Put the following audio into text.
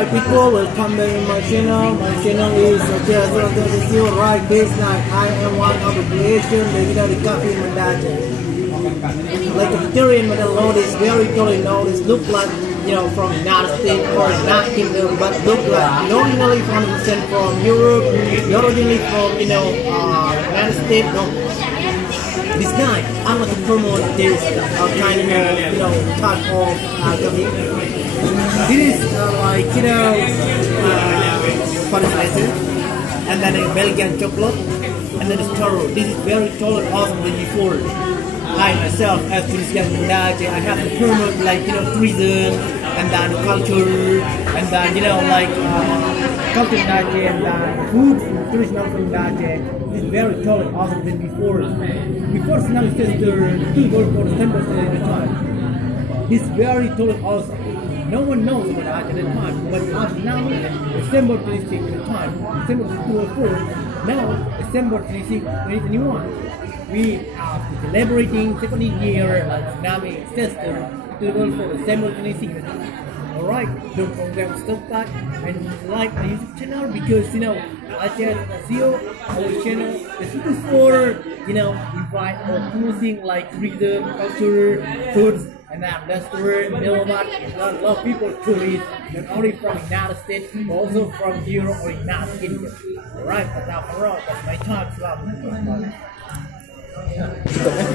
Alright people, welcome back to my channel. My channel is Aceh Banda right this night. I am one of the creation the coffee in Banda Aceh. Like the Victorian Medal Lord is very totally known. It look like from United States or United Kingdom, but look like not originally from Europe, not originally from United States. No. This night I want to promote this kind of type of coffee. This is fertilizer, and then a Belgian chocolate, and then a Taro. This is very totally awesome than before. I myself, as Christian Banda Aceh, I have to promote tourism, and then culture, and then culture Banda Aceh, and then food, traditional food Banda Aceh. This is very totally awesome than before. Before now it's just $2 for December at the time. This is very totally awesome. No one knows about Aceh at the time, but now December 26 at the time, December 2004, now December 26, 2021. We are celebrating 70 year tsunami disaster to the for December 26. Alright, don't forget to subscribe and like my YouTube channel because Aceh SEO, our channel is looking for invite or promoting tourism, culture, foods, and then restaurant, a lot of people tourists, not only from United States, but also from Europe or United Kingdom. Alright, that's my time.